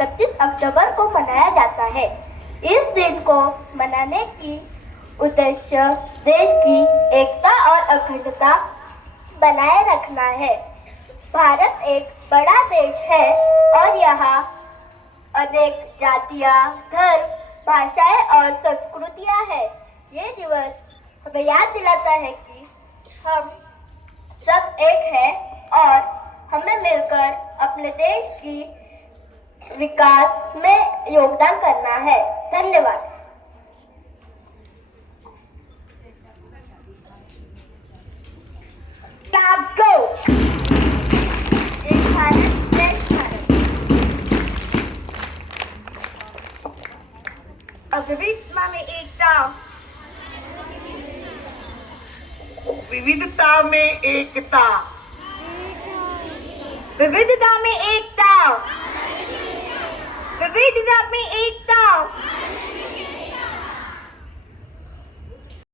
31 अक्टूबर को मनाया जाता है। इस दिन को मनाने की उद्देश्य देश की एकता और अखंडता बनाए रखना है। भारत एक बड़ा देश है और यहाँ अनेक जातियां, धर्म, भाषाएं और संस्कृतियां हैं। ये दिवस हमें याद दिलाता है कि हम सब एक हैं और हमें मिलकर अपने देश की विकास में योगदान करना है। धन्यवाद। Let's go. एक भारत श्रेष्ठ भारत। विविधता में एकता, विविधता में एकता, विविधता में एकता, विविधता में एकता।